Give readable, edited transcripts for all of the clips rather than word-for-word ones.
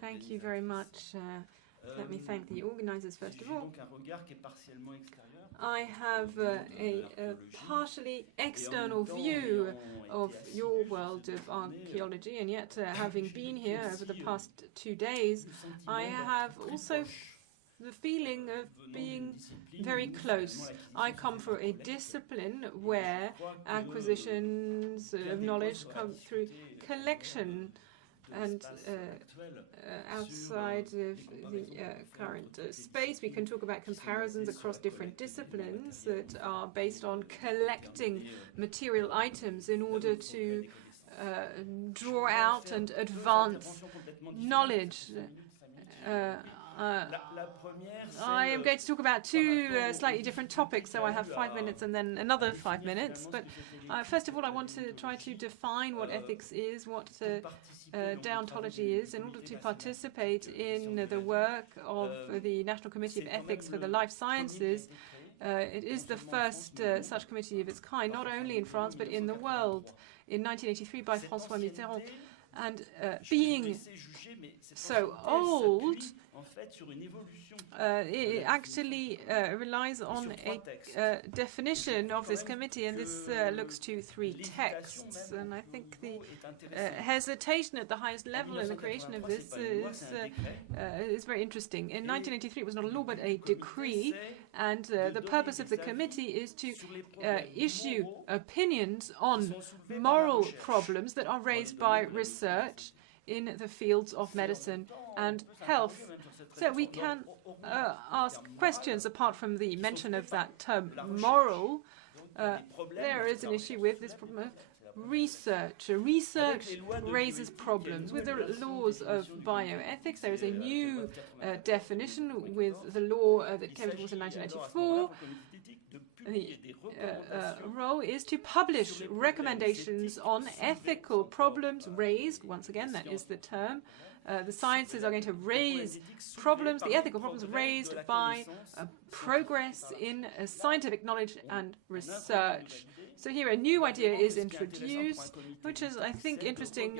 Thank you very much. Let me thank the organizers first of all. I have a partially external view of your world of archaeology, and yet having been here over the past 2 days, I have also the feeling of being very close. I come from a discipline where acquisitions of knowledge come through collection, and outside of the current space, we can talk about comparisons across different disciplines that are based on collecting material items in order to draw out and advance knowledge. I am going to talk about two slightly different topics, so I have 5 minutes and then another 5 minutes. But first of all, I want to try to define what ethics is, what deontology is, in order to participate in the work of the National Committee of Ethics for the Life Sciences. It is the first such committee of its kind, not only in France, but in the world, in 1983 by François Mitterrand. And being so old, it actually relies on a definition of this committee, and this looks to 3 texts. And I think the hesitation at the highest level in the creation of this is very interesting. In 1983, it was not a law but a decree, and the purpose of the committee is to issue opinions on moral problems that are raised by research in the fields of medicine and health. So we can ask questions apart from the mention of that term moral. There is an issue with this problem of research. Research raises problems. With the laws of bioethics, there is a new definition with the law that came into force in 1994. The role is to publish recommendations on ethical problems raised. Once again, that is the term. The sciences are going to raise problems, the ethical problems raised by progress in scientific knowledge and research. So here a new idea is introduced, which is, I think, interesting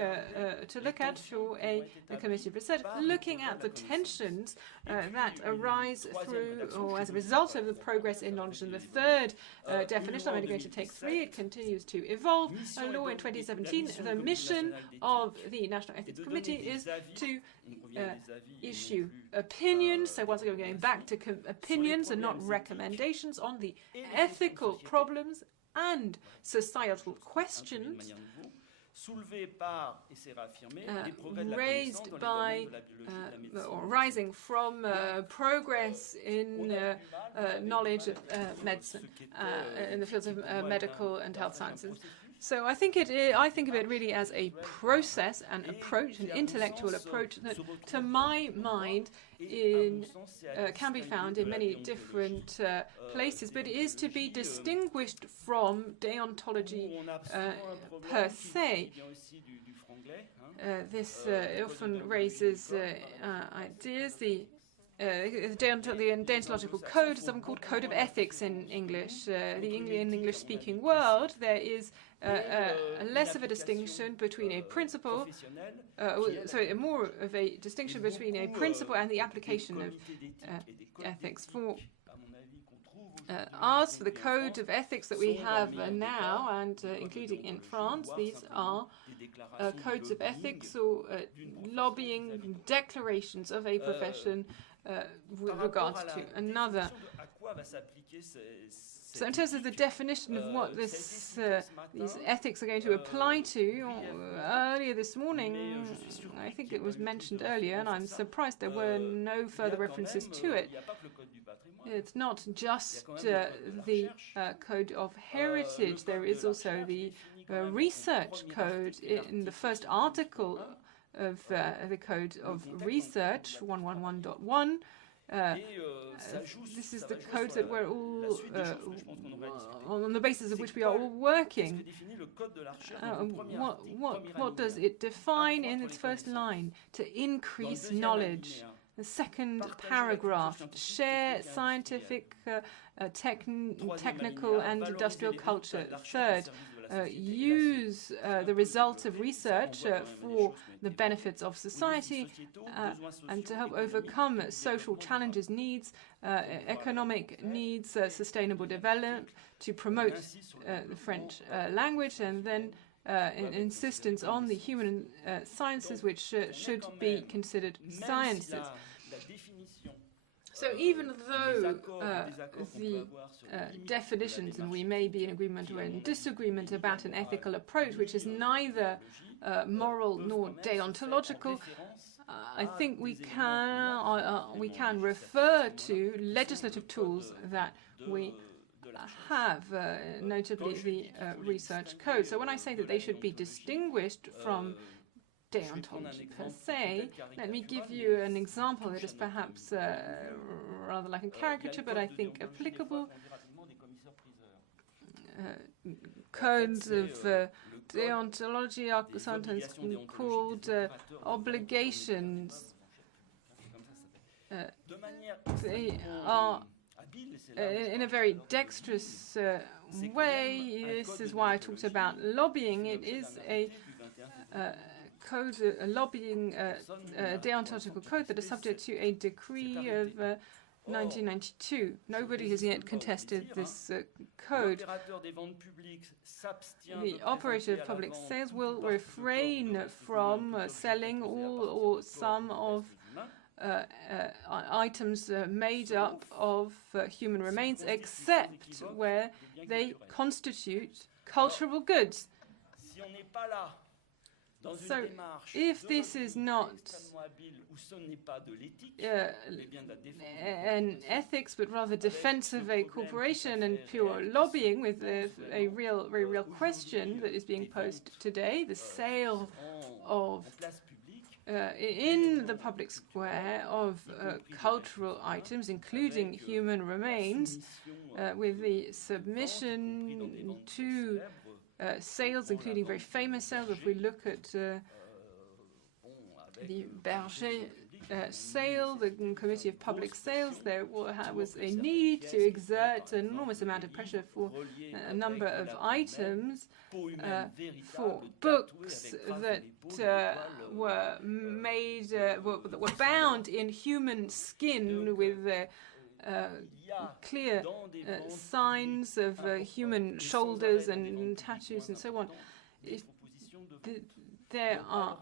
to look at for a committee of research, looking at the tensions that arise through or as a result of the progress in knowledge. And the third definition, I'm only going to take 3, it continues to evolve. A law in 2017, the mission of the National Ethics Committee is to issue opinions. So once again, we're going back to opinions and not recommendations on the ethical problems and societal questions raised by or rising from progress in knowledge of medicine in the fields of medical and health sciences. So I think of it really as a process, an approach, an intellectual approach that, to my mind, can be found in many different places, but is to be distinguished from deontology per se. This often raises ideas. The deontological code is something called Code of Ethics in English. In the English-speaking world, there is less of a distinction between a principle, more of a distinction between a principle and the application of ethics. For ours, for the code of ethics that we have now, and including in France, these are codes of ethics or lobbying declarations of a profession with regards to another. So in terms of the definition of what these ethics are going to apply to, earlier this morning, I think it was mentioned earlier, and I'm surprised there were no further references to it. It's not just the Code of Heritage, there is also the Research Code. In the first article of the Code of Research, 111.1, this is the code that we're all, on the basis of which we are all working. What does it define in its first line? To increase knowledge. The second paragraph, share scientific, technical and industrial culture. Third, use the results of research for the benefits of society and to help overcome social challenges, needs, economic needs, sustainable development, to promote the French language, and then insistence on the human sciences, which should be considered sciences. So even though the definitions, and we may be in agreement or in disagreement about an ethical approach, which is neither moral nor deontological, I think we can refer to legislative tools that we have, notably the research code. So when I say that they should be distinguished from deontology per se, let me give you an example that is perhaps rather like a caricature, but I think applicable. Codes of deontology are sometimes called obligations. They are in a very dexterous way. This is why I talked about lobbying. It is a code, a lobbying deontological code that is subject to a decree of 1992. Nobody has yet contested this code. The operator of public sales will refrain from selling all or some of items made up of human remains, except where they constitute cultural goods. So, if this is not an ethics, but rather defense of a corporation and pure lobbying, with a very real question that is being posed today, the sale of in the public square of cultural items, including human remains, with the submission to sales, including very famous sales. If we look at the Berger sale, the Committee of Public Sales, there was a need to exert an enormous amount of pressure for a number of items, for books that were made, that were bound in human skin with clear signs of human shoulders and tattoos and so on. There are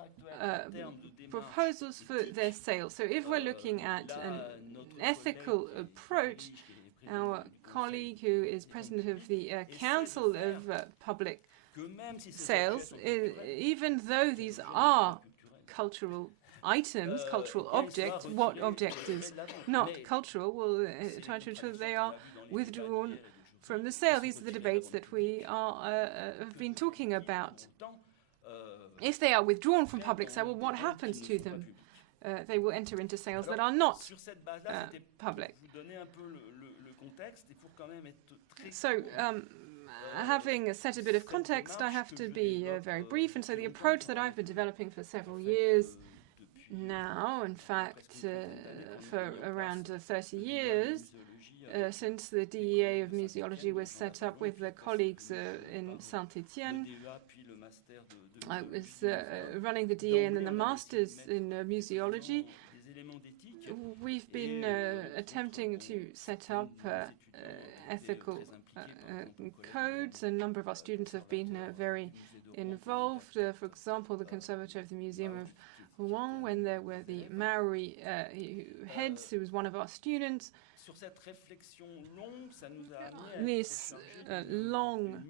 proposals for their sale. So if we're looking at an ethical approach, our colleague who is president of the Council of Public Sales, even though these are cultural items, cultural objects, what object is not cultural, will try to ensure that they are withdrawn from the sale. These are the debates that we have been talking about. If they are withdrawn from public sale, well, what happens to them? They will enter into sales that are not public. So, having set a bit of context, I have to be very brief. And so the approach that I've been developing for several years now, in fact, for around 30 years, since the DEA of museology was set up with the colleagues in Saint-Étienne. I was running the DEA and then the Masters in museology. We've been attempting to set up ethical codes. A number of our students have been very involved. For example, the conservator of the Museum of Rouen, when there were the Maori heads, who was one of our students. This long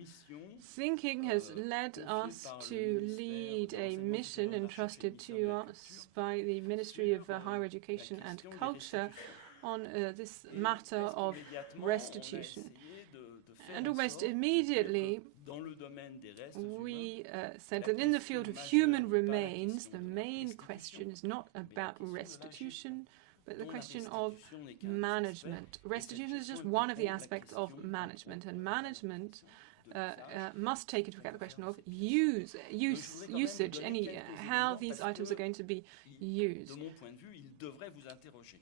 thinking has led us to lead a mission entrusted to us by the Ministry of Higher Education and Culture on this matter of restitution. And almost immediately, we said that in the field of human remains, the main question is not about restitution, but the question of management. Restitution is just one of the aspects of management, and management must take into account the question of usage, how these items are going to be used.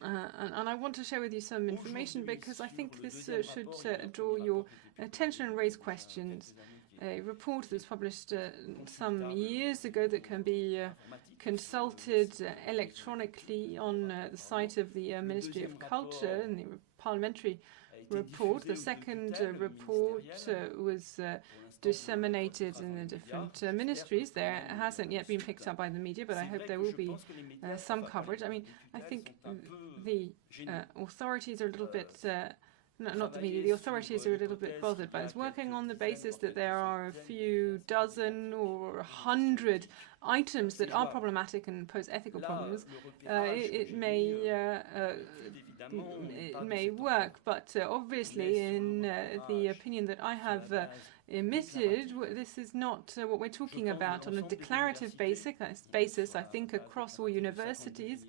And I want to share with you some information because I think this should draw your attention and raise questions. a report that was published some years ago that can be consulted electronically on the site of the Ministry of Culture in the parliamentary report. The second report was disseminated in the different ministries. There hasn't yet been picked up by the media, but I hope there will be some coverage. I mean, I think the authorities are a little bit, not the media, the authorities are a little bit bothered by this. Working on the basis that there are a few dozen or 100 items that are problematic and pose ethical problems, it may work, but obviously in the opinion that I have emitted, this is not what we're talking about. On a declarative basis, I think across all universities,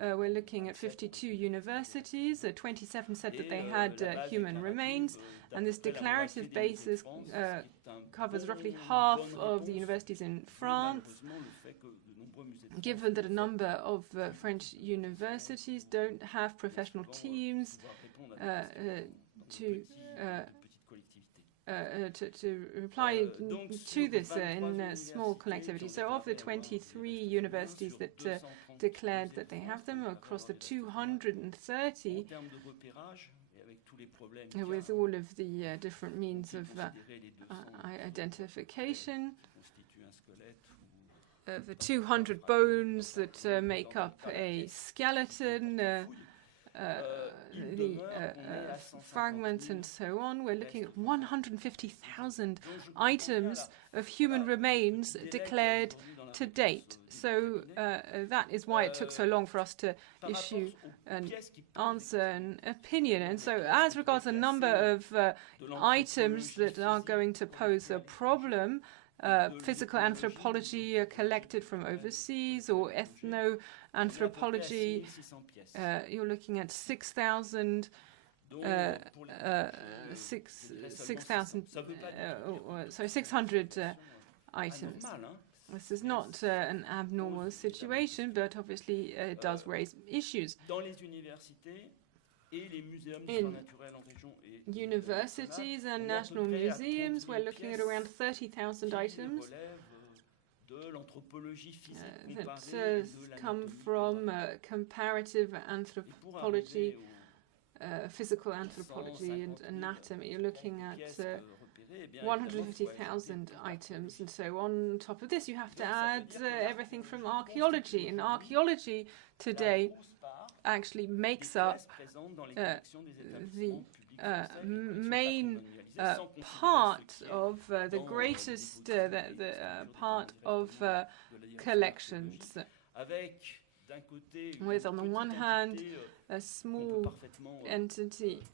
we're looking at 52 universities, 27 said that they had human remains, and this declarative basis covers roughly half of the universities in France. Given that a number of French universities don't have professional teams to reply to this in small collectivity. So of the 23 universities that declared that they have them, across the 230, with all of the different means of identification, the 200 bones that make up a skeleton, the fragments and so on. We're looking at 150,000 items of human remains declared to date. So that is why it took so long for us to issue an answer, an opinion. And so as regards the number of items that are going to pose a problem, physical anthropology collected from overseas or ethno-anthropology, you're looking at 6,000 600 items. This is not an abnormal situation, but obviously it does raise issues. In universities and national museums, we're looking at around 30,000 items that come from comparative anthropology, physical anthropology and anatomy. You're looking at 150,000 items, and so on top of this you have to add everything from archaeology, and archaeology today actually makes up the main part of the greatest part of collections, with on the one hand a small entity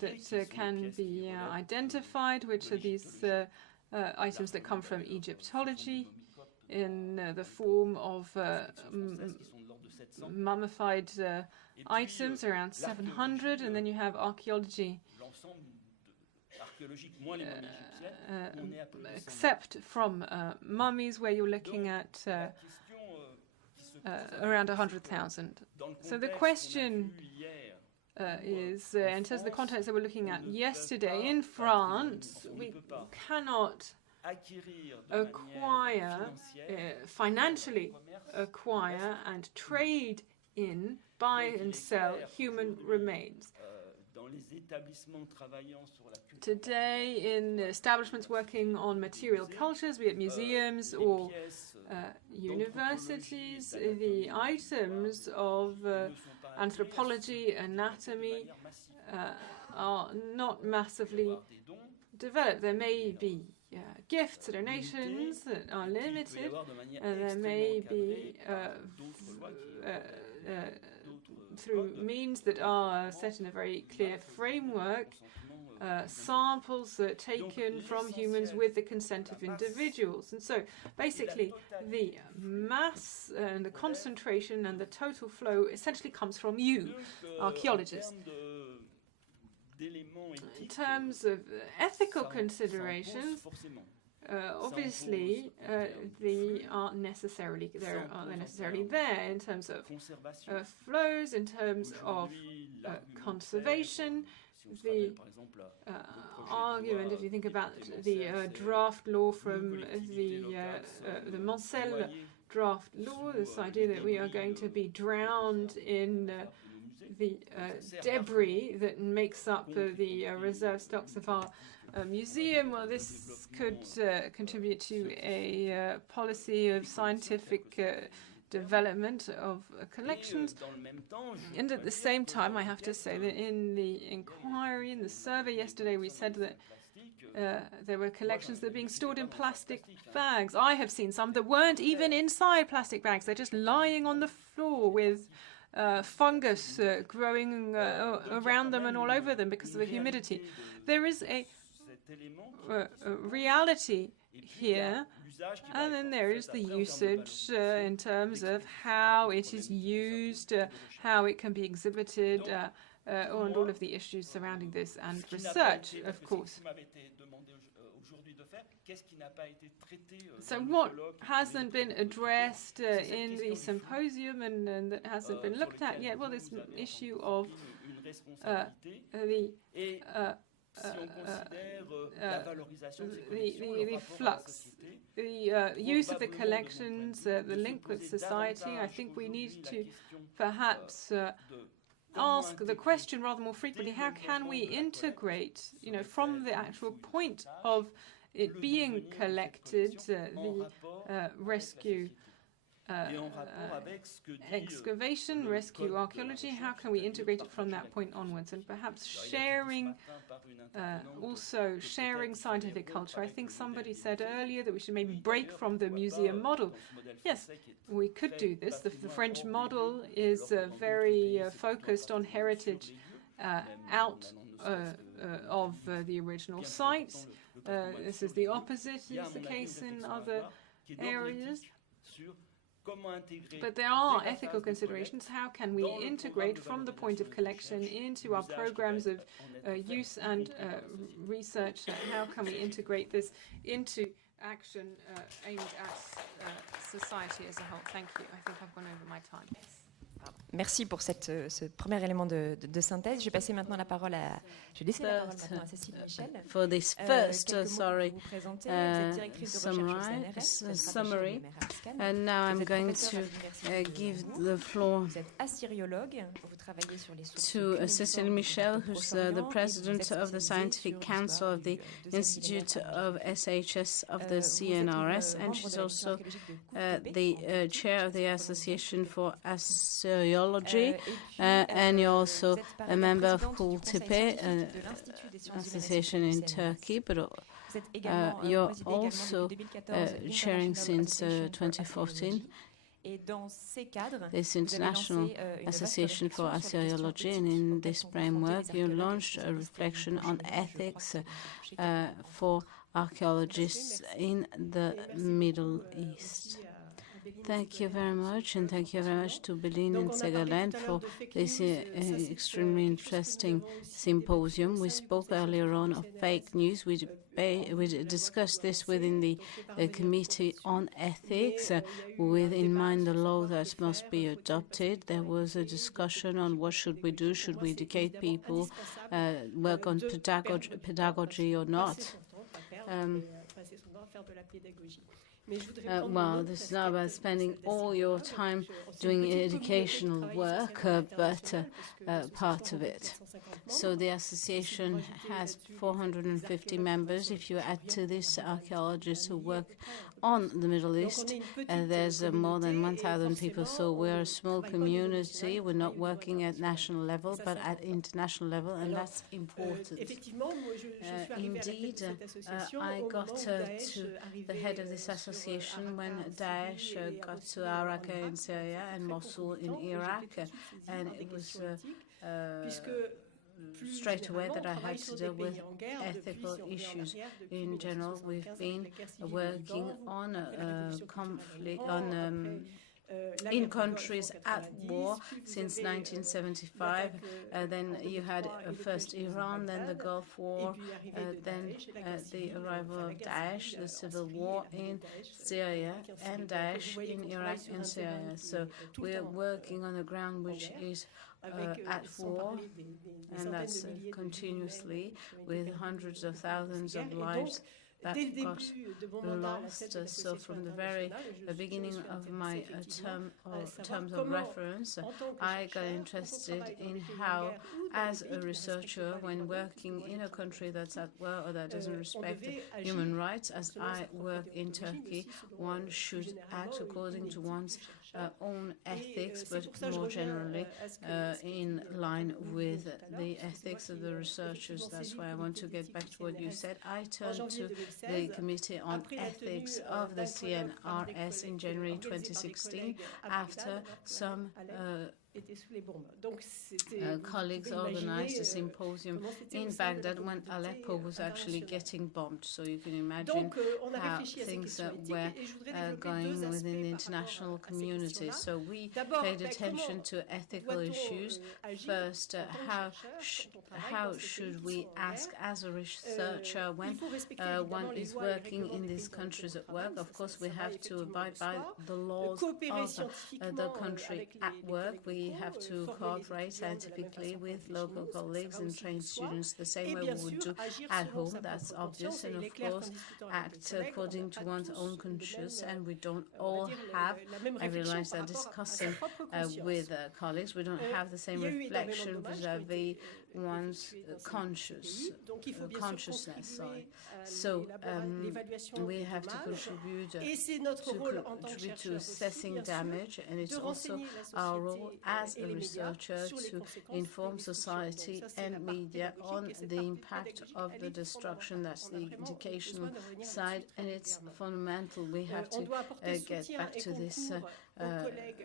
that can be identified, which are these items that come from Egyptology in the form of mummified items, around 700, and then you have archaeology, except from mummies, where you're looking at around 100,000. So the question is, in terms of the context that we're looking at yesterday, in France, we cannot acquire, financially acquire and trade in, buy and sell human remains. Today, in establishments working on material cultures, be it museums or universities, the items of anthropology, anatomy are not massively developed. There may be gifts, donations that are limited, and there may be through means that are set in a very clear framework, samples taken from humans with the consent of individuals. And so basically the mass and the concentration and the total flow essentially comes from you, archaeologists. In terms of ethical considerations, obviously they aren't necessarily there in terms of flows, in terms of conservation. The argument, if you think about the draft law from the Mancel draft law, this idea that we are going to be drowned in the debris that makes up the reserve stocks of our museum. Well, this could contribute to a policy of scientific development of collections. And at the same time, I have to say that in the inquiry, in the survey yesterday, we said that there were collections that are being stored in plastic bags. I have seen some that weren't even inside plastic bags. They're just lying on the floor with fungus growing around them and all over them because of the humidity. There is a reality here, and then there is the usage in terms of how it is used, how it can be exhibited, and all of the issues surrounding this, and research, of course. So what hasn't been addressed in the symposium and that hasn't been looked at yet? Well, this issue of the flux, the use of the collections, the link with society. I think we need to perhaps ask the question rather more frequently: how can we integrate, from the actual point of it being collected, the rescue excavation, rescue archaeology, how can we integrate it from that point onwards? And perhaps also sharing scientific culture. I think somebody said earlier that we should maybe break from the museum model. Yes, we could do this. The French model is very focused on heritage out of the original sites. This is the opposite, is the case in other areas. But there are ethical considerations. How can we integrate from the point of collection into our programs of use and research? How can we integrate this into action aimed at society as a whole? Thank you. I think I've gone over my time. Merci pour ce premier élément de synthèse. Je vais passer maintenant la parole à... Je vais laisser la parole maintenant à Cécile Michel. For this first summary, and now I'm going to give the floor to Cécile Michel, who's the president of the Scientific Council of the Institute of SHS of the CNRS, and she's also the chair of the Association for Archéo-Ethique, and you're also a member of Kultepe, an association in Turkey, but you're also chairing since 2014 this International Association for Archaeology, and in this framework you launched a reflection on ethics for archaeologists in the Middle East. Thank you very much, and thank you very much to Beline and Segalen for this extremely interesting symposium. We spoke earlier on of fake news. We discussed this within the Committee on Ethics, with in mind the law that must be adopted. There was a discussion on what should we do, should we educate people, work on pedagogy or not. Well, this is not about spending all your time doing educational work, but part of it. So the association has 450 members. If you add to this archaeologists who work on the Middle East, there's more than 1,000 people. So we're a small community. We're not working at national level, but at international level, and that's important. Indeed, I got to the head of this association when Daesh got to Iraq in Syria and Mosul in Iraq, and it was straight away that I had to deal with ethical issues. In general, we've been working on conflict, in countries at war since 1975. Then you had first Iran, then the Gulf War, then the arrival of Daesh, the civil war in Syria, and Daesh in Iraq and Syria. So we're working on the ground which is at war, and that's continuously, with hundreds of thousands of lives that got lost. So from the very beginning of my terms of reference, I got interested in how, as a researcher, when working in a country that's at war or that doesn't respect human rights, as I work in Turkey, one should act according to one's own ethics, but more generally in line with the ethics of the researchers. That's why I want to get back to what you said. I turned to the Committee on Ethics of the CNRS in January 2016 after some colleagues organized a symposium in Baghdad when Aleppo was actually getting bombed. So you can imagine how things were going within the international community. So we paid attention to ethical issues. First, how should we ask as a researcher when one is working in these countries at work? Of course, we have to abide by the laws of the country at work. We have to cooperate scientifically with local colleagues and trained students the same way we would do at home. That's obvious. And of course, act according to one's own conscience. And we don't all have, I realize that discussing with colleagues, we don't have the same reflection vis-a-vis one's consciousness. So we have to contribute to assessing damage, and it's also our role as a researcher to inform society and media on the impact of the destruction. That's the educational side, and it's fundamental. We have to get back to this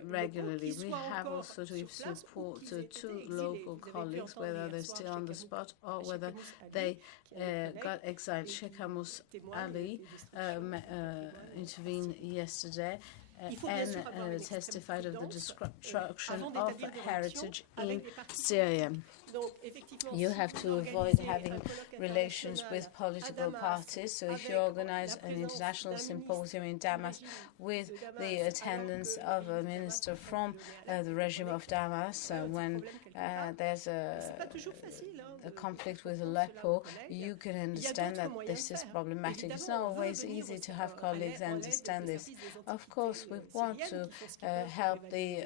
regularly. We have also to give support to local colleagues, whether they're still on the spot or whether they got exiled. Sheikh Hamus Ali intervened yesterday and testified of the destruction of heritage in Syria. You have to avoid having relations with political parties. So if you organize an international symposium in Damas with the attendance of a minister from the regime of Damas, when there's a conflict with Aleppo, you can understand that this is problematic. It's not always easy to have colleagues understand this. Of course, we want to help the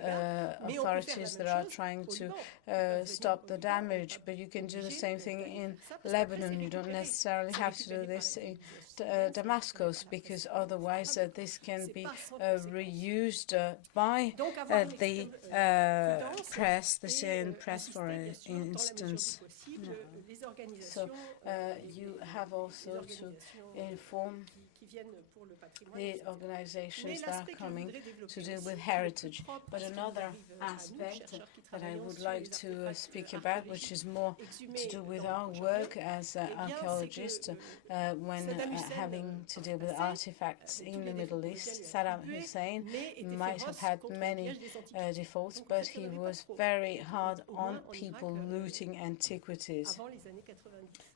authorities that are trying to stop the damage, but you can do the same thing in Lebanon. You don't necessarily have to do this in Damascus, because otherwise this can be reused by the press, the Syrian press, for instance. No. So you have also to inform the organizations that are coming to deal with heritage. But another aspect that I would like to speak about, which is more to do with our work as archaeologists when having to deal with artifacts in the Middle East. Saddam Hussein might have had many defaults, but he was very hard on people looting antiquities.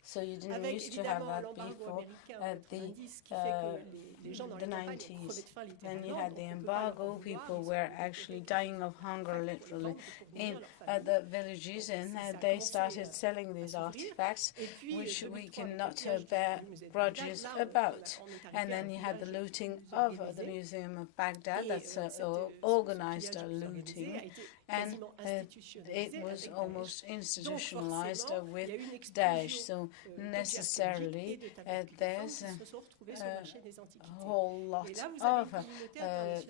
So you didn't used to have that before the 90s. Then you had the embargo. People were actually dying of hunger, literally, in the villages, and they started selling these artifacts, which we cannot bear grudges about. And then you had the looting of the Museum of Baghdad. That's organized looting. And it was almost institutionalized with Daesh. So necessarily there's a whole lot of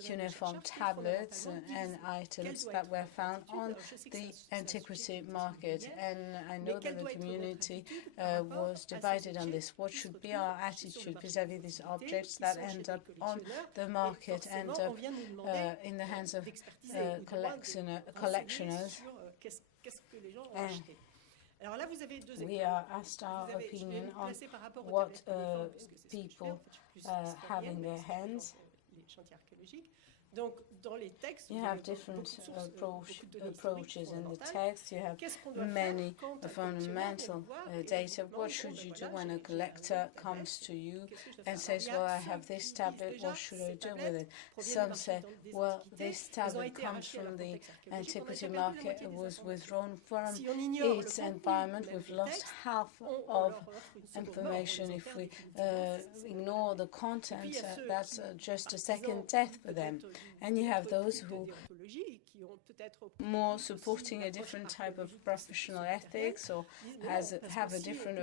cuneiform tablets and items that were found on the antiquity market. And I know that the community was divided on this. What should be our attitude vis-à-vis these objects that end up on the market, end up in the hands of collectioners? We are asked our opinion on what people have in their hands. You have different approaches in the text. You have many fundamental data. What should you do when a collector comes to you and says, well, I have this tablet, what should I do with it? Some say, well, this tablet comes from the antiquity market. It was withdrawn from its environment. We've lost half of information. If we ignore the content, that's just a second death for them. And you have those who more supporting a different type of professional ethics or have a different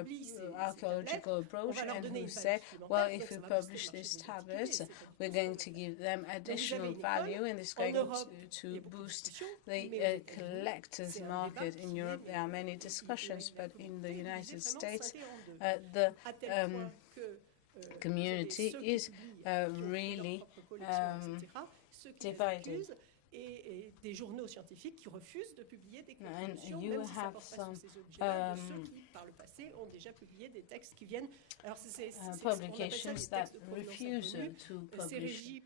archaeological approach, and who say, well, if we publish these tablets, we're going to give them additional value, and it's going to boost the collectors' market. In Europe, there are many discussions, but in the United States, the community is really divided. And you have some publications that refuse to publish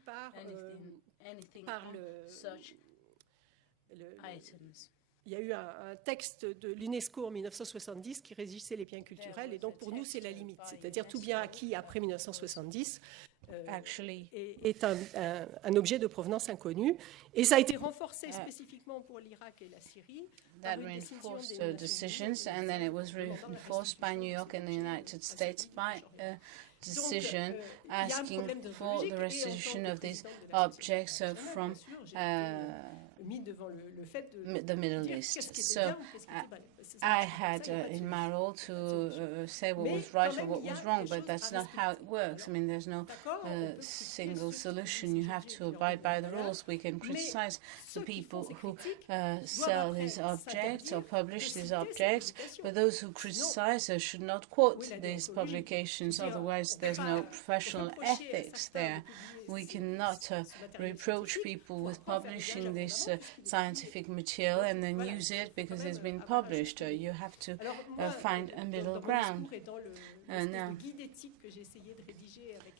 anything such items. Il y a eu un texte de l'UNESCO en 1970 qui régissait les biens culturels, et donc pour nous c'est la limite, c'est-à-dire tout bien acquis après 1970 est un objet de provenance inconnue, et ça a été renforcé spécifiquement pour l'Irak et la Syrie. That reinforced decisions, and then it was reinforced by New York and the United States by a decision asking for the restitution of these objects from the Middle East. So I had in my role to say what was right or what was wrong, but that's not how it works. I mean, there's no single solution. You have to abide by the rules. We can criticize the people who sell these objects or publish these objects, but those who criticize should not quote these publications, otherwise there's no professional ethics there. We cannot reproach people with publishing this scientific material and then use it because it's been published. You have to find a middle ground. Now,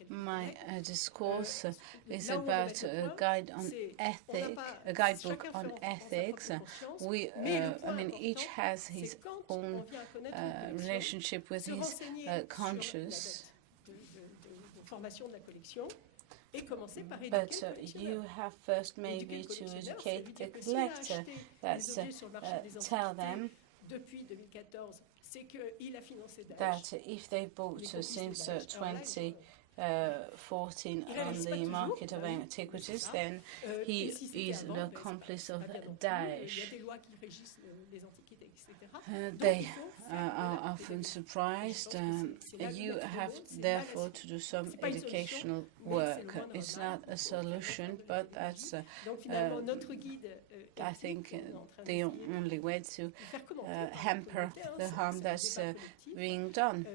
my discourse is about a guide on ethics, a guidebook on ethics. I mean, each has his own relationship with his conscience. But you have first maybe to educate the collector. That's tell them that if they bought since 2014 on the market of antiquities, then he is an accomplice of Daesh. They are often surprised. You have therefore to do some educational work. It's not a solution, but that's I think the only way to hamper the harm that's being done.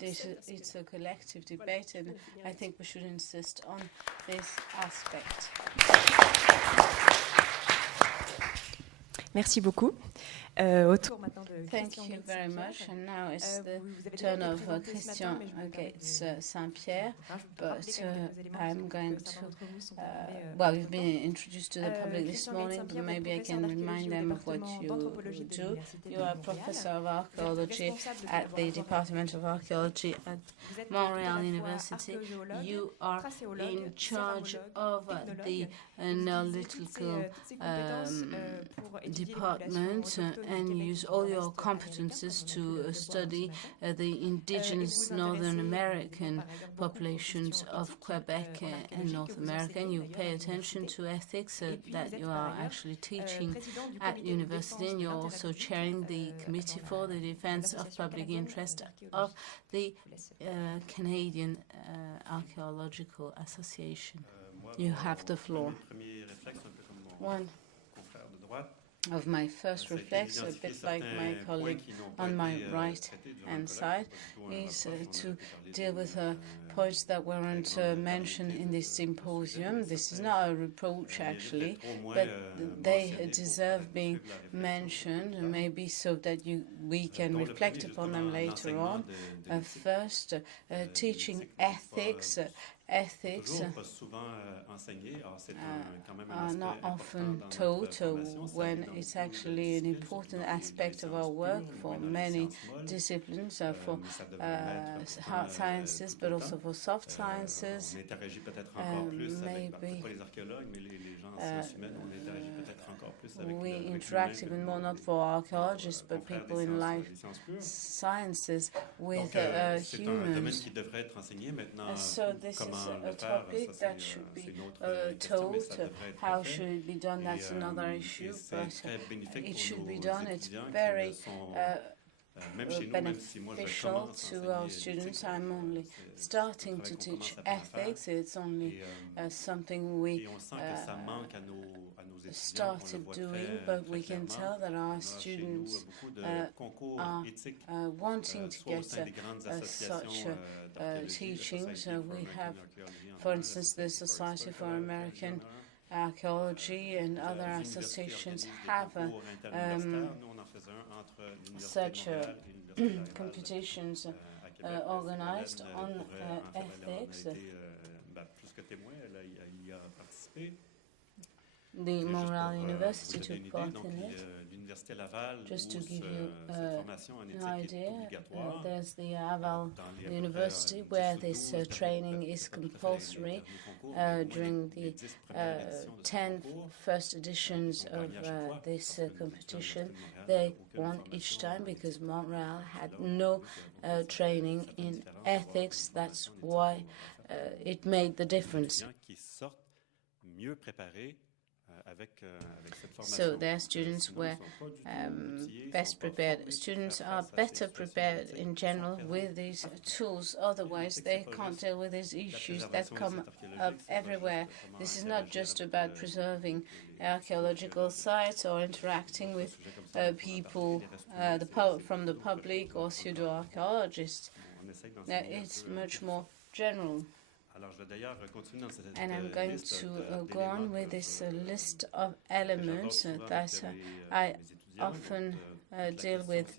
It's a collective debate, and I think we should insist on this aspect. Merci beaucoup. Thank you very much. And now it's the turn of Christian Gates Saint-Pierre. But I'm going to, well, you've been introduced to the public this morning, but maybe I can remind them of what you do. You are a professor of archaeology at the Department of Archaeology at Montreal University. You are in charge of the Neolithical department, and use all your competences to study the indigenous Northern American populations of Quebec and North America, and you pay attention to ethics that you are actually teaching at university, and you're also chairing the Committee for the Defense of Public Interest of the Canadian Archaeological Association. You have the floor. One of my first reflex, a bit like my colleague on my right-hand side, is to deal with points that weren't mentioned in this symposium. This is not a reproach, actually, but they deserve being mentioned, maybe so that we can reflect upon them later on. First, teaching ethics. Ethics are not often taught when it's actually an important aspect of our work for many disciplines, for hard sciences, but also for soft sciences. Maybe we interact even more, not for archaeologists, but people in life sciences with humans. So this is a topic that should be taught. How should it be done? That's another issue, but it should be done. It's very beneficial to our students. I'm only starting to teach ethics. It's only something we started doing, but we can tell that our students are wanting to get such teaching. So we have, for instance, the Society for American Archaeology and other associations have such competitions organized on ethics. The Montreal University took part in it. Just to give you an idea, there's the Laval University where this training is compulsory during the 10 first editions of this competition. They won each time because Montreal had no training in ethics. That's why it made the difference. So their students were best prepared. Students are better prepared in general with these tools. Otherwise, they can't deal with these issues that come up everywhere. This is not just about preserving archaeological sites or interacting with people from the public or pseudo-archaeologists. It's much more general. And I'm going to go on with this list of elements that I often deal with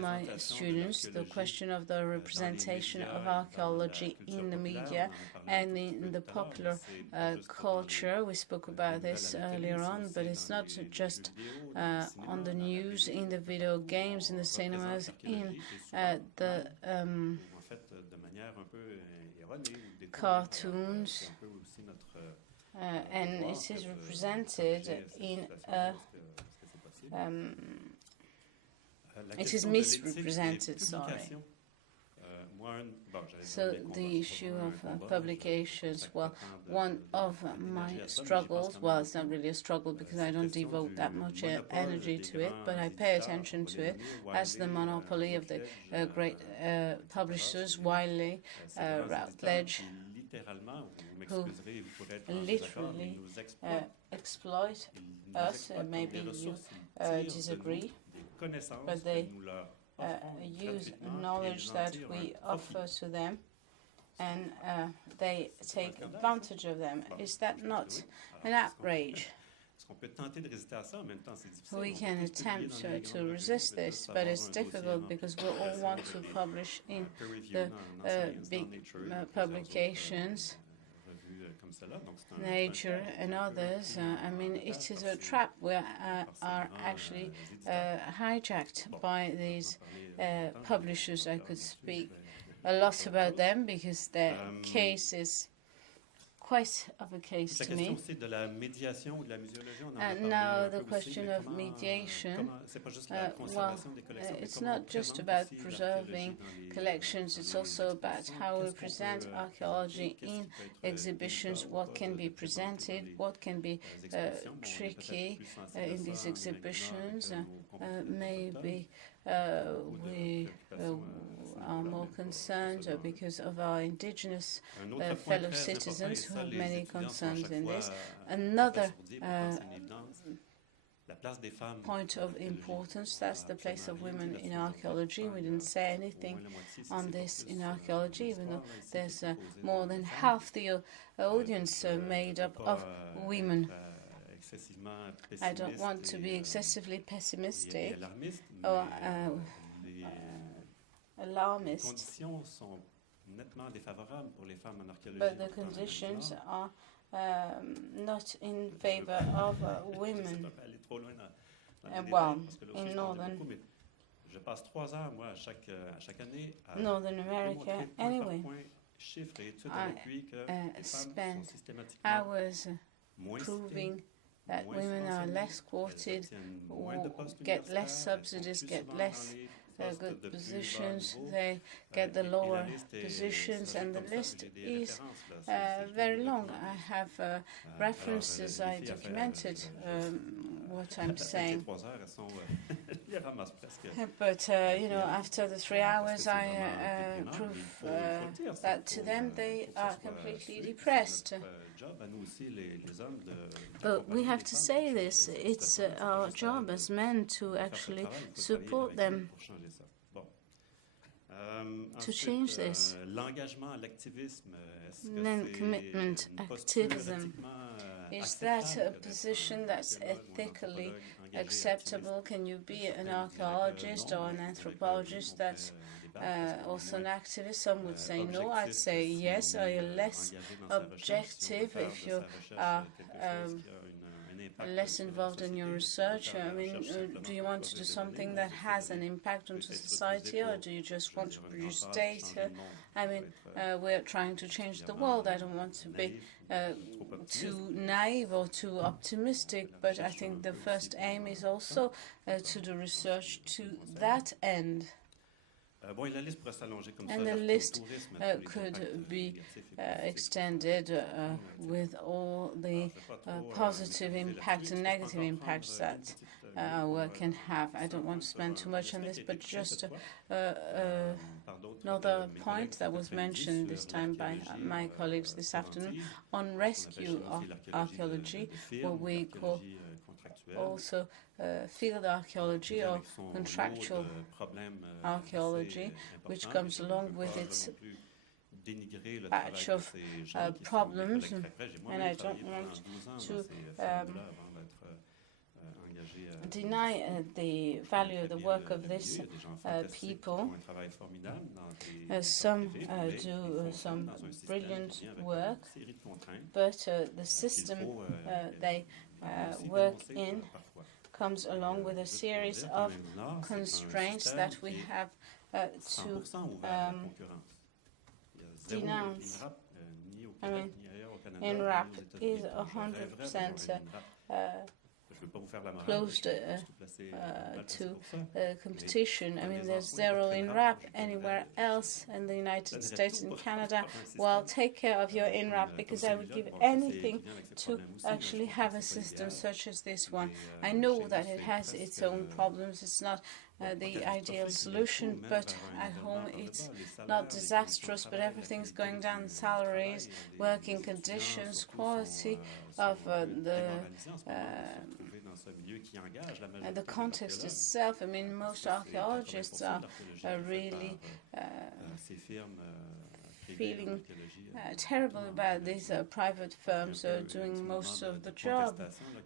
my students. The question of the representation of archaeology in the media and in the popular culture. We spoke about this earlier on, but it's not just on the news, in the video games, in the cinemas, in the cartoons, and it is represented in it is misrepresented, sorry. So the issue of publications, well, one of my struggles, well, it's not really a struggle because I don't devote that much energy to it, but I pay attention to it. That's the monopoly of the great publishers, Wiley, Routledge, who literally exploit us. Maybe you disagree, but they use knowledge that we offer to them, and they take advantage of them. Is that not an outrage? We can attempt to resist this, but it's difficult because we all want to publish in the big publications, Nature and others. I mean, it is a trap. We are actually hijacked by these publishers. I could speak a lot about them because their case is quite of a case to me. And now the question of mediation, well, it's not just about preserving collections, it's also about how we present archaeology in exhibitions, what can be presented, what can be tricky in these exhibitions. Maybe we are more concerned because of our indigenous fellow citizens who have many concerns in this. Another point of importance, that's the place of women in archaeology. We didn't say anything on this in archaeology, even though there's more than half the audience made up of women. I don't want to be excessively pessimistic or alarmist, but the conditions are not in favor of women. Well, in Northern America, anyway. I spent hours proving that women are less quoted, get less subsidies, get less good positions, they get the lower positions, and the list is very long. I have references, I documented what I'm saying. But, you know, after the 3 hours, I prove that to them they are completely depressed. But we have to say this, it's our job as men to actually support them to change this. Then commitment, activism. Is that a position that's ethically acceptable? Can you be an archaeologist or an anthropologist that's also an activist? Some would say no. I'd say yes. Are you less objective if you are less involved in your research? I mean, do you want to do something that has an impact on society, or do you just want to produce data? I mean, we're trying to change the world. I don't want to be too naive or too optimistic, but I think the first aim is also to do research to that end. And the list could be extended with all the positive impacts and negative impacts that our work can have. I don't want to spend too much on this, but just another point that was mentioned this time by my colleagues this afternoon on rescue archaeology, what we call also field archaeology or contractual archaeology, which comes along with its batch of problems, and I don't want to deny the value of the work of these people. Some do some brilliant work, but the system they work in comes along with a series of constraints that we have to denounce. I mean, INRAP is 100% closed to competition. I mean, there's zero INRAP anywhere else in the United States and Canada. Well, take care of your INRAP, because I would give anything to actually have a system such as this one. I know that it has its own problems. It's not the ideal solution, but at home it's not disastrous, but everything's going down: salaries, working conditions, quality of the context itself. I mean, most archaeologists are really feeling terrible about these private firms doing most of the job.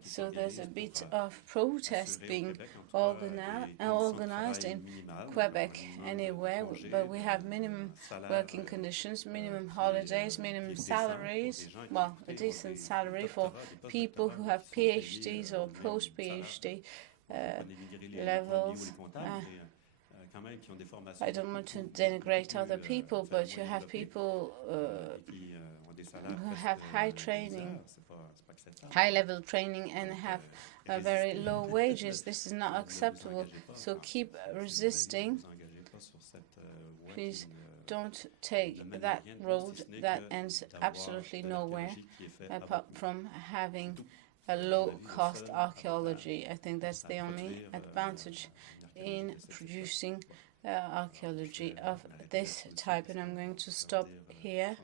So there's a bit of protest being organized in Quebec anyway, but we have minimum working conditions, minimum holidays, minimum salaries, well, a decent salary for people who have PhDs or post-PhD levels. I don't want to denigrate other people, but you have people who have high training, high-level training, and have very low wages. This is not acceptable. So keep resisting. Please don't take that road that ends absolutely nowhere, apart from having a low-cost archaeology. I think that's the only advantage in producing archaeology of this type. And I'm going to stop here.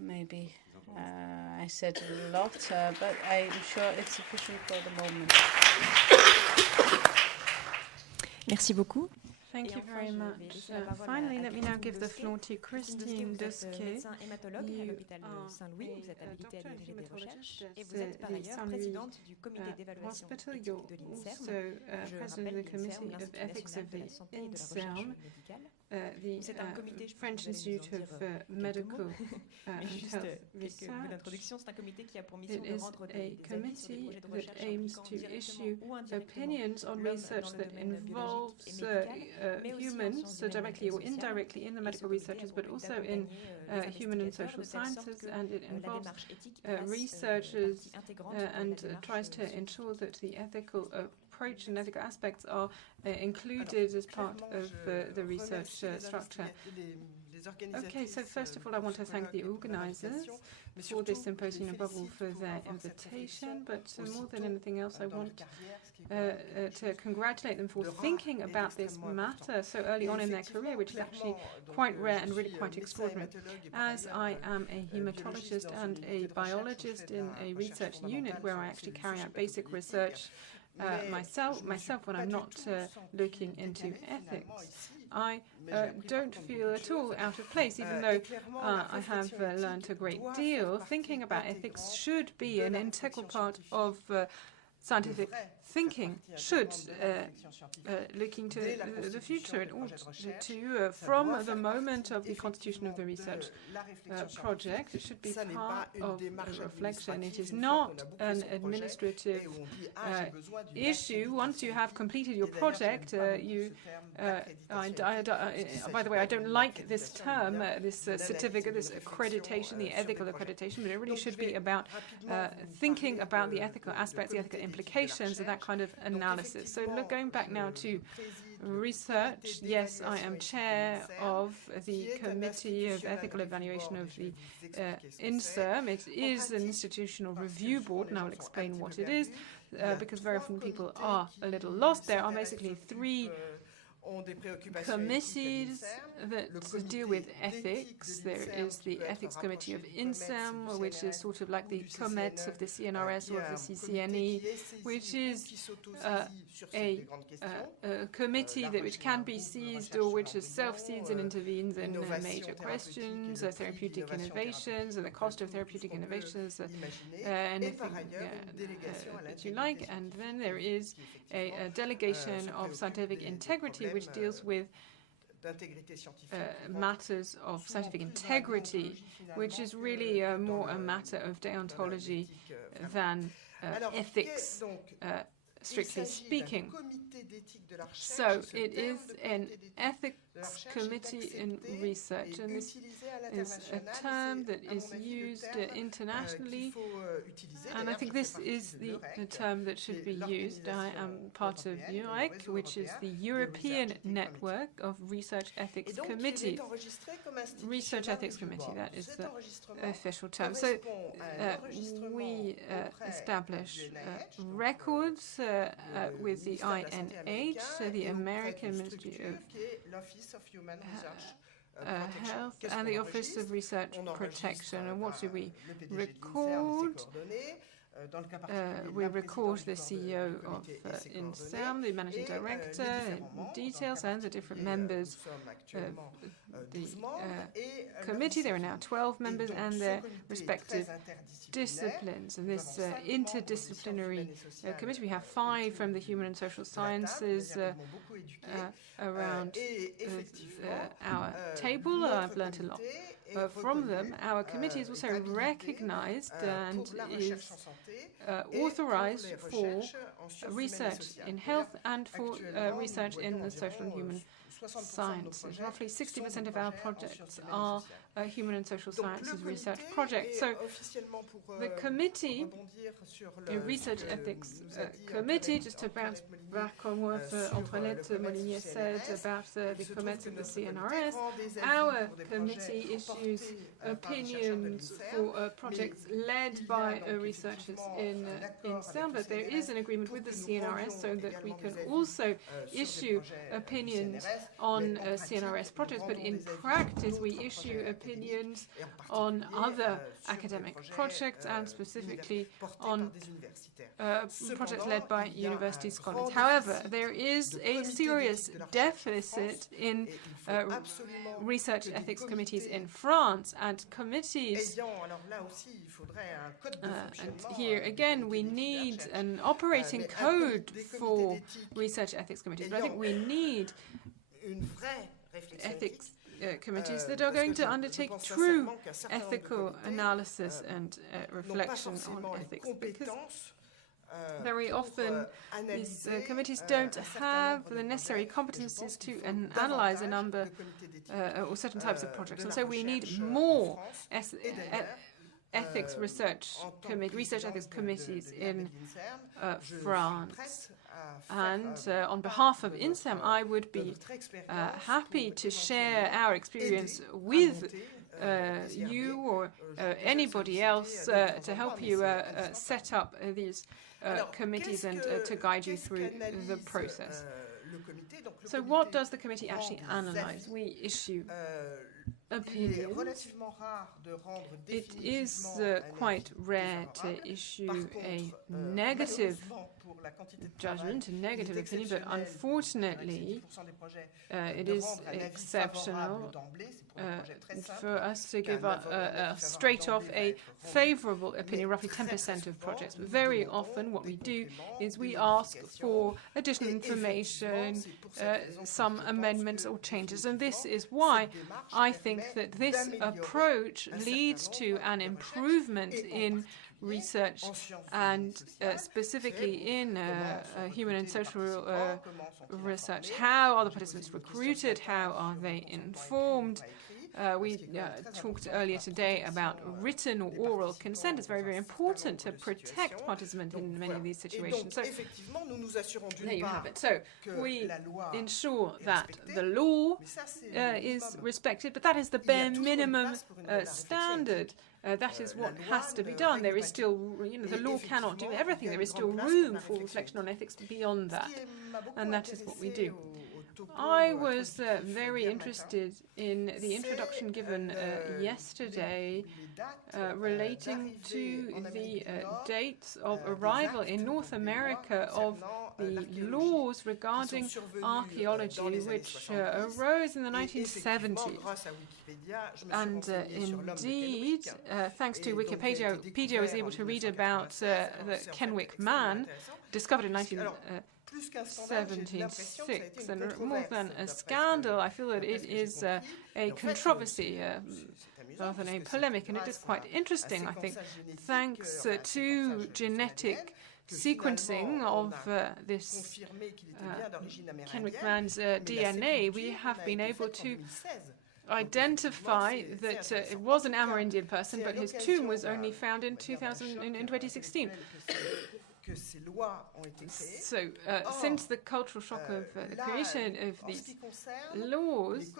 Maybe I said a lot, but I'm sure it's sufficient for the moment. Merci beaucoup. Thank you very much. Finally, let me now give the floor to Christine Dusquet. You Hospital. You're also president of the Committee of Ethics of the INSERM, the French Institute of Medical and Health Research. It is a committee that aims to issue opinions on research that involves humans, directly or indirectly in the medical researchers, but also in human and social sciences, and it involves researchers and tries to ensure that the ethical approach and ethical aspects are included as part of the research structure. Okay, so first of all, I want to thank the organizers for this symposium, above all for their invitation, but more than anything else, I want to congratulate them for thinking about this matter so early on in their career, which is actually quite rare and really quite extraordinary. As I am a hematologist and a biologist in a research unit where I actually carry out basic research myself when I'm not looking into ethics, I don't feel at all out of place, even though I have learned a great deal. Thinking about ethics should be an integral part of scientific thinking, should look into the future. It ought to, from the moment of the constitution of the research project, it should be part of a reflection. It is not an administrative issue. Once you have completed your project, by the way, I don't like this term, this certificate, this accreditation, the ethical accreditation, but it really should be about thinking about the ethical aspects, the ethical implications of that kind of analysis. So going back now to research, yes, I am chair of the Committee of Ethical Evaluation of the INSERM. It is an institutional review board, and I will explain what it is, because very often people are a little lost. There are basically three committees that deal with ethics. There is the Ethics Committee of INSERM, which is sort of like the COMET of the CNRS or of the CCNE, which is a committee which can be seized or which is self-seized and intervenes in major questions, therapeutic innovations, and the cost of therapeutic innovations, anything that you like. And then there is a delegation of scientific integrity, which deals with matters of scientific integrity, which is really more a matter of deontology than ethics, strictly speaking. So it is an ethics committee in research, and this is a term that is used internationally, and I think this is the term that should be used. I am part of UIC, which is the European Network of Research Ethics Committees. Research Ethics Committee, that is the official term. So we establish records with the INH, the American Ministry of Health, and the Office of Research Protection. And what do we record? We record the CEO of INSERM, the managing director, details, and the different members of the committee. There are now 12 members and their respective disciplines. And this interdisciplinary committee, we have 5 from the human and social sciences around our table. I've learned a lot from them. Our committee is also recognized and is authorized for research in health and for research in the social and human sciences. Roughly 60% of our projects are human and social sciences research projects. So the committee, the Research Ethics Committee, just to bounce back on what Antoinette Molinier said about the comments of the CNRS, our committee issues opinions for projects led by researchers in INSERM, but there is an agreement with the CNRS so that we can also issue opinions on CNRS projects, but in practice we issue opinions on other academic projects and specifically on projects led by university scholars. However, there is a serious deficit in research ethics committees in France and committees. And here again, we need an operating code for research ethics committees, but I think we need ethics committees that are going to undertake true ethical analysis and reflection on ethics, because very often these committees don't have the necessary competencies to analyze a number or certain types of projects, and so we need more ethics research ethics committees in France. And on behalf of INSEM, I would be happy to share our experience with you or anybody else to help you set up these committees and to guide you through the process. So what does the committee actually analyze? We issue opinions. It is quite rare to issue a negative judgment, a negative opinion, but unfortunately it is exceptional for us to give straight off a favorable opinion, roughly 10% of projects. But very often what we do is we ask for additional information, some amendments or changes, and this is why I think that this approach leads to an improvement in research and specifically in human and social research. How are the participants recruited? How are they informed? We talked earlier today about written or oral consent. It's very, very important to protect participants in many of these situations. So there you have it. So we ensure that the law is respected, but that is the bare minimum standard. That is what has to be done. There is still, the law cannot do everything. There is still room for reflection on ethics beyond that, and that is what we do. I was very interested in the introduction given yesterday relating to the dates of arrival in North America of the laws regarding archaeology, which arose in the 1970s. And indeed, thanks to Wikipedia, I was able to read about the Kenwick man, discovered in 1976, and more than a scandal, I feel that it is a controversy rather than a polemic, and it is quite interesting, I think. Thanks to genetic sequencing of this Kenwick man's DNA, we have been able to identify that it was an Amerindian person, but his tomb was only found in 2016. So, since the cultural shock of the creation of these laws,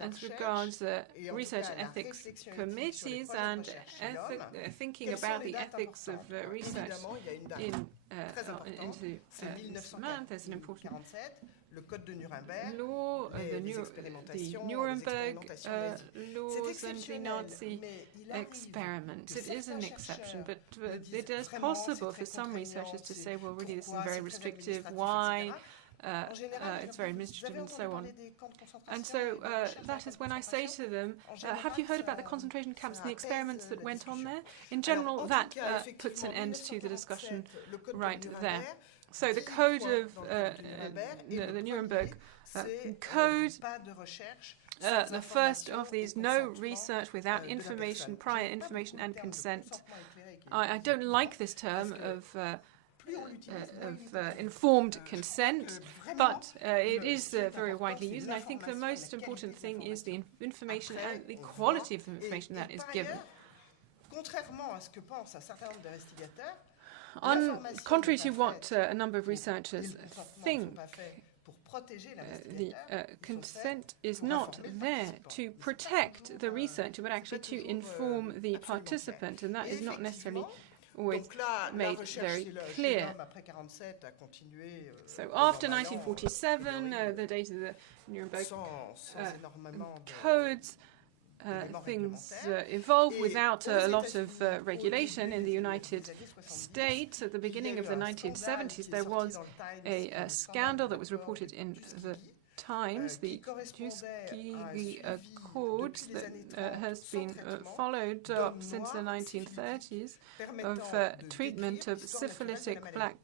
as regards research ethics committees and thinking about the ethics of research into this month, there's an important law, the Nuremberg laws and the Nazi experiments. It is an exception, but it is possible for some researchers to say, well, really, this is very restrictive. Why? It's very administrative and so on. And so that is when I say to them, have you heard about the concentration camps and the experiments that went on there? In general, that puts an end to the discussion right there. So the code of the Nuremberg Code, the first of these, no research without information, prior information and consent. I don't like this term of informed consent, but it is very widely used, and I think the most important thing is the information and the quality of the information that is given. Contrary to what a number of researchers think, the consent is not there to protect the researcher, but actually to inform the participant, and that is not necessarily always made very clear. So after 1947, the date of the Nuremberg codes, things evolved without a lot of regulation. In the United States, at the beginning of the 1970s, there was a scandal that was reported in the Times, the Code that has been followed up since the 1930s of treatment of syphilitic black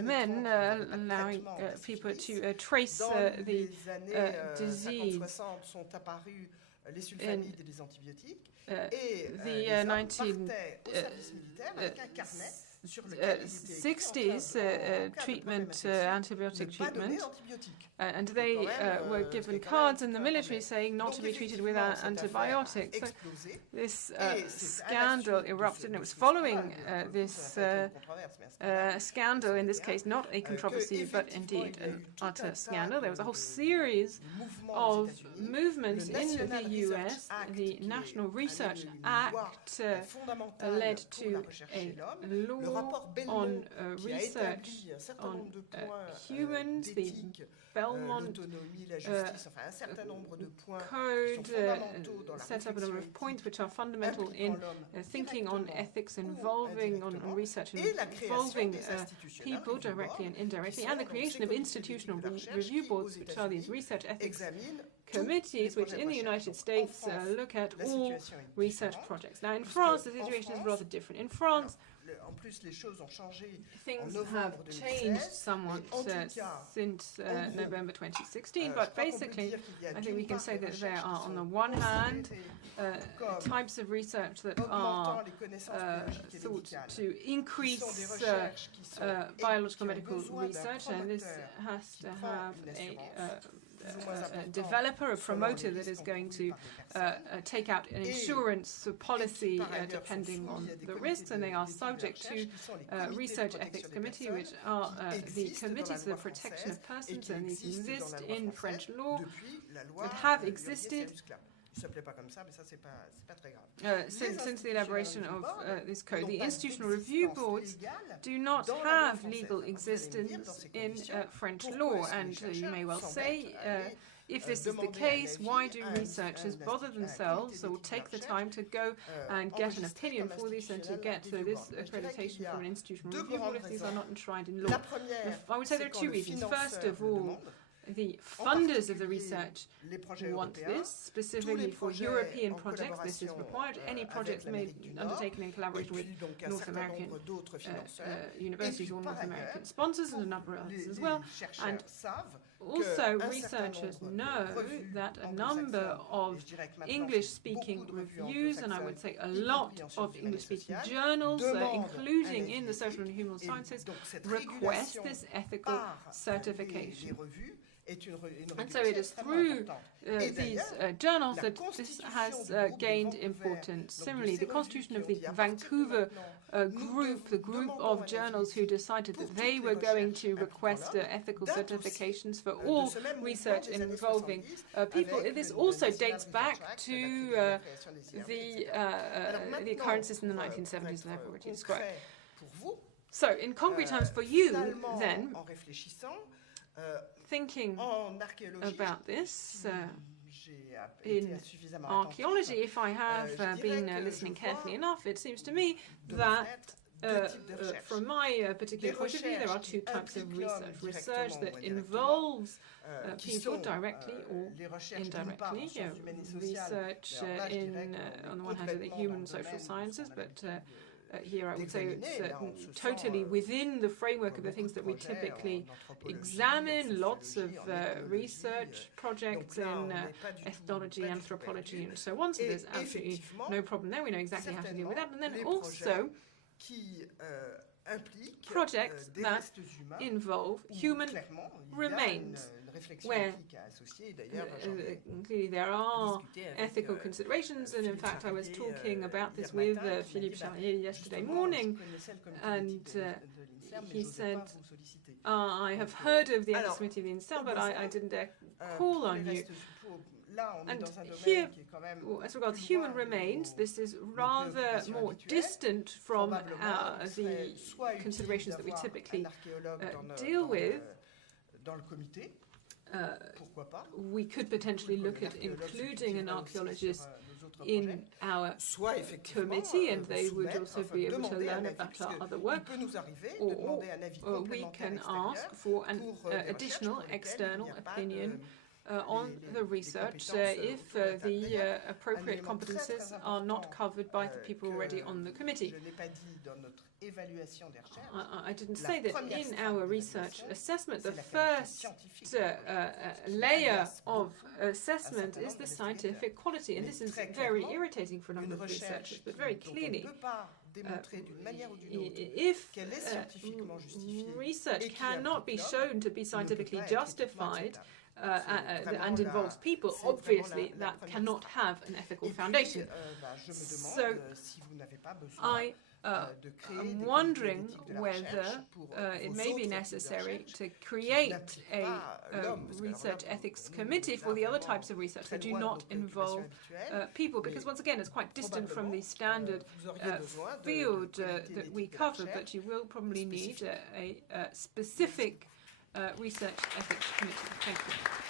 men, allowing people to trace the disease. In the 1960s, antibiotic treatment, and they were given cards in the military saying not to be treated with antibiotics. So this scandal erupted, and it was following this scandal, in this case not a controversy, but indeed an utter scandal. There was a whole series of movements in the US. The National Research Act led to a law on research on humans. The Belmont Code set up a number of points which are fundamental in thinking on ethics involving, on research involving people directly and indirectly, and the creation of institutional review boards, which are these research ethics committees, which in the United States look at all research projects. Now, in France, the situation is rather different. In France, things have changed somewhat since November 2016, but basically I think we can say that there are, on the one hand, types of research that are thought to increase biological medical research, and this has to have a developer, a promoter that is going to take out an insurance policy depending on the risks, and they are subject to Research Ethics Committee, which are the committees for the protection of persons, and these exist in French law, that have existed since the elaboration of this code. The institutional review boards do not have legal existence in French law, and you may well say, if this is the case, why do researchers bother themselves or take the time to go and get an opinion for this and to get this accreditation from an institutional review board if these are not enshrined in law? I would say there are two reasons. First of all, the funders of the research want this, specifically for European projects. This is required. Any projects undertaken in collaboration with North American universities or North American sponsors, and a number of others as well. And also, researchers know that a number of English-speaking reviews, and I would say a lot of English-speaking journals, including in the social and human sciences, request this ethical certification. And so it is through these journals that this has gained importance. Similarly, the constitution of the Vancouver group, the group of journals who decided that they were going to request ethical certifications for all research involving people, this also dates back to the occurrences in the 1970s that I've already described. So, in concrete terms for you, then, thinking about this in archaeology, if I have been listening carefully enough, it seems to me that from my particular point of view, there are two types of research. Research that involves people directly or indirectly. Research on the one hand, in the human and social sciences, but here I would say it's totally within the framework of the things that we typically examine. Lots of research projects in ethnology, anthropology, and so on. So there's absolutely no problem there. We know exactly how to deal with that. And then also projects that involve human remains, where clearly there are ethical considerations, and in fact I was talking about this with Philippe Charrier yesterday morning, and he said, I have heard of the ethics committee of the INSERM, but I didn't dare call on you. And here, as regards human remains, this is rather more distant from the considerations that we typically deal with. We could potentially look at including an archaeologist in our committee, and they would also be able to learn about our other work, or we can ask for an additional external opinion on the research if the appropriate competences are not covered by the people already on the committee. I didn't say that in our research assessment, the first layer of assessment is the scientific quality, and this is very irritating for a number of researchers, but very clearly, if research cannot be shown to be scientifically justified and involves people, obviously that cannot have an ethical foundation. So I'm wondering whether it may be necessary to create a research ethics committee for the other types of research that do not involve people, because once again it's quite distant from the standard field that we cover, but you will probably need a specific research ethics committee. Thank you.